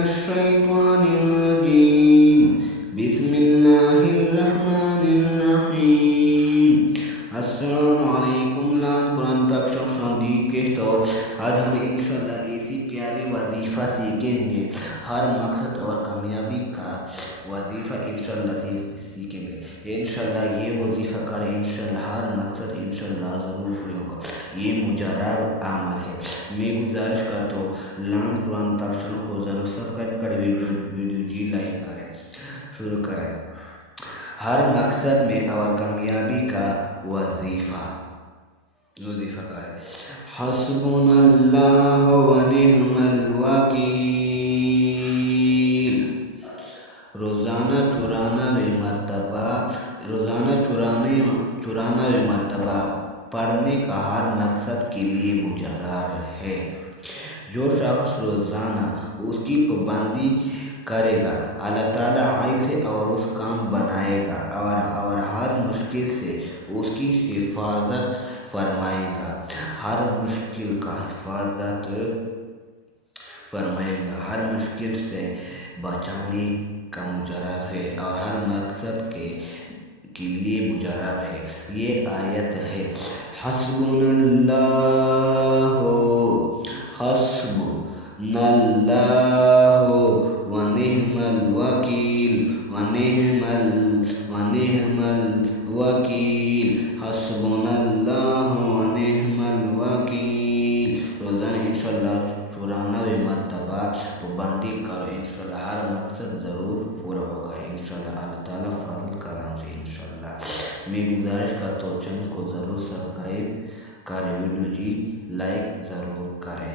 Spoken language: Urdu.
الشيطان الرجيم بسم الله الرحمن الرحيم السلام علیکم لان قرآن پاک شخصاندی کہتا ہوں آج ہم انشاءاللہ اسی پیارے وظیفہ سیکھیں گے. ہر مقصد اور کامیابی کا وظیفہ انشاءاللہ سیکھیں گے. انشاءاللہ یہ وظیفہ کریں, انشاءاللہ ہر مقصد انشاءاللہ ضرور پورا ہوگا. یہ مجرب عمل ہے. میں گزارش کرتا ہوں لان قرآن پاک چینل کو ضرور سبسکرائب کریں, ویڈیو جی لائک کریں. شروع کریں. ہر مقصد میں اور کامیابی کا وظیفہ کریں. حسبنا اللہ و نعم الوکیل. روزانہ چورانا مرتبہ پڑھنے کا ہر مقصد کے لیے مجرب ہے. جو شخص روزانہ اس کی پابندی کرے گا, اللہ تعالیٰ عیب سے اور اس کام بنائے گا اور ہر مشکل سے اس کی حفاظت فرمائے گا. ہر مشکل کا حفاظت فرمائے گا, ہر مشکل سے بچانے کا مجرب ہے اور ہر مقصد کے لیے مجرب ہے. یہ آیت ہے حسبنا اللہ و نعم الوکیل حسبنا اللہ و نعم الوکیل. روزانہ انشاءاللہ 94 مرتبہ پابندی کرو, انشاءاللہ ہر مقصد ضرور پورا ہوگا. انشاءاللہ اللہ تعالیٰ فضل کرم سے انشاءاللہ. میں گزارش کرتا ہوں چینل کو ضرور سبسکرائب کریں, ویڈیو جی لائک ضرور کریں.